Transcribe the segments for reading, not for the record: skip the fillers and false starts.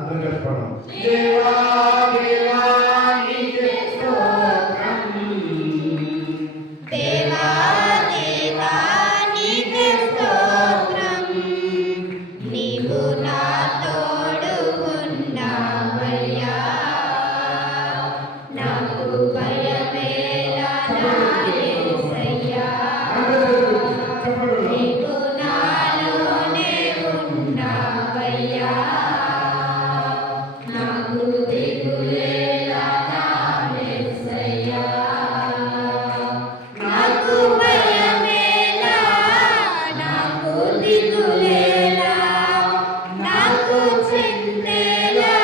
అందరం కలిసి పడదాం. దేవా దేవా నీకే స్తోత్రం, దేవా దేవా నీకే స్తోత్రం, నీవు నా తోడు ఉన్నావయ్యా, నాకు భయమేలా నా యేసయ్యా, నీవు నాలోనే ఉన్నావయ్యా, నాకు దిగులేలా నా యేసయ్యా, నాకు భయమేలా, నాకు దిగులేలా, నాకు చింతేలా,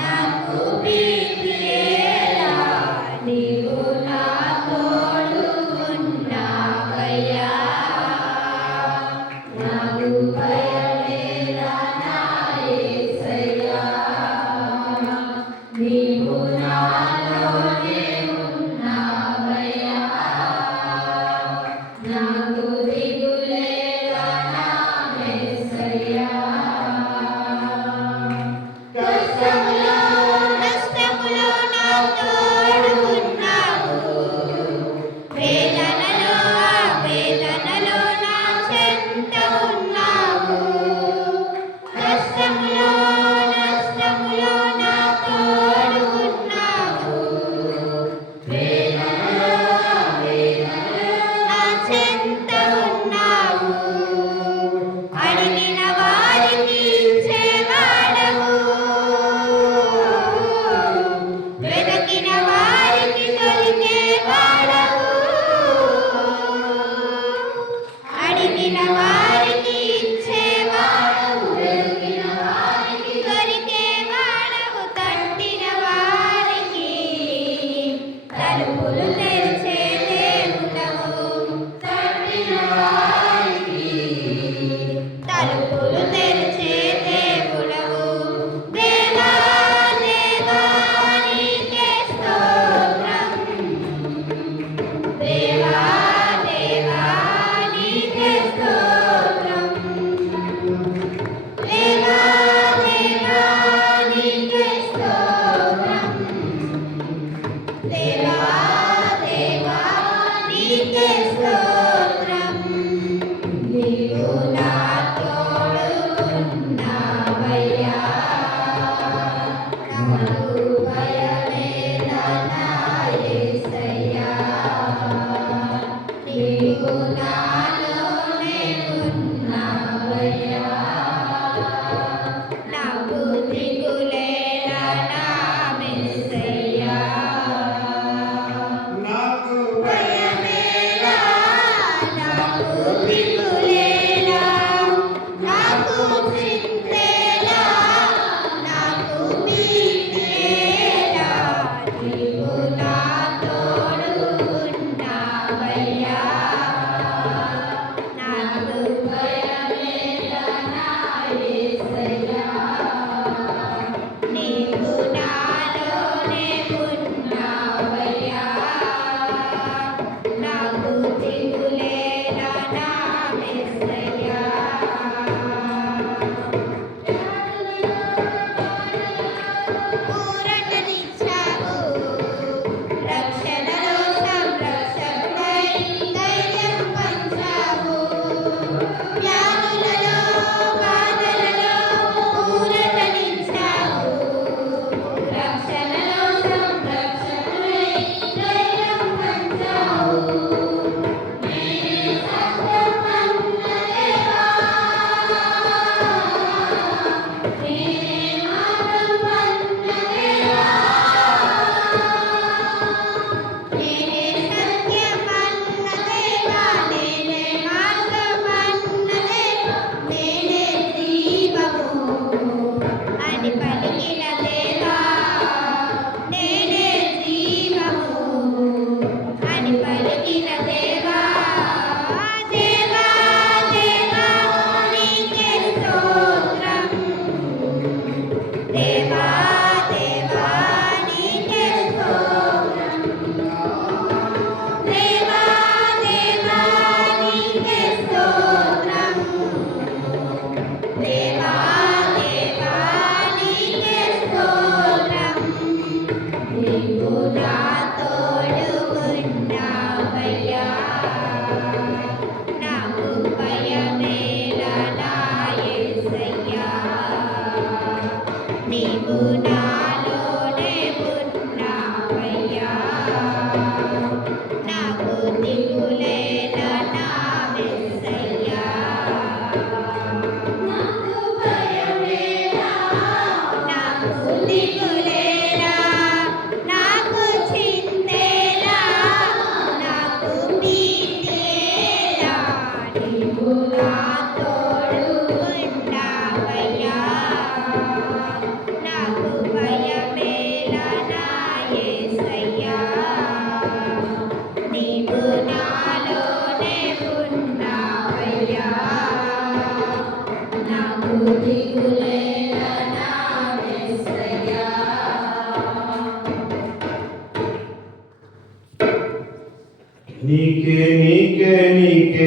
నాకు భీతియేలా, నీవు నా తోడు ఉన్నావయ్యా, నాకు భయమేలా నా యేసయ్యా, నీవు నాలోనే ఉన్నావయ్యా, నాకు దిగులేలా నా యేసయ్యా. కష్టములో నష్టములో నా తోడు ఉన్నావు, వేదనలో వేదనలో నా చెంత ఉన్నావు, కష్టములో నష్టములో నా తోడు ఉన్నావు, వేదనలో వేదనలో నా చెంత ఉన్నావు, అడిగిన వారికి ఇచ్చేవాడవు, వెదకిన వారికి దొరికేవాడవు, అడిగిన వారికి ఇచ్చేవాడవు, వెదకిన వారికి దొరికేవాడవు, తట్టిన వారికి తలుపులు తెరిచే దేవుడవు, తట్టిన వారికి తలుపులు తెరిచే దేవుడవు, దేవా దేవా నీకే స్తోత్రం, దేవా దేవా నీకే స్తోత్రం, దేవా దేవా నీకే స్తోత్రం, దేవా దేవా నీకే స్తోత్రం, నీవు నా తోడు ఉన్నావయ్యా, నాకు భయమేలా నా యేసయ్యా, నీవు నాలోనే ఉన్నావయ్యా, నాకు దిగులేలా నా యేసయ్యా, నాకు భయమేలా, నాకు దిగులేలా, నాకు చింతేలా, నాకు భీతియేలా, నీవు నా తోడు ఉన్నావయ్యా, నాకు భయమేలా నా యేసయ్యా, నీవు నాలోనే ఉన్నావయ్యా, నాకు దిగులేలా నా యేసయ్యా. నీకే నీకే నీకే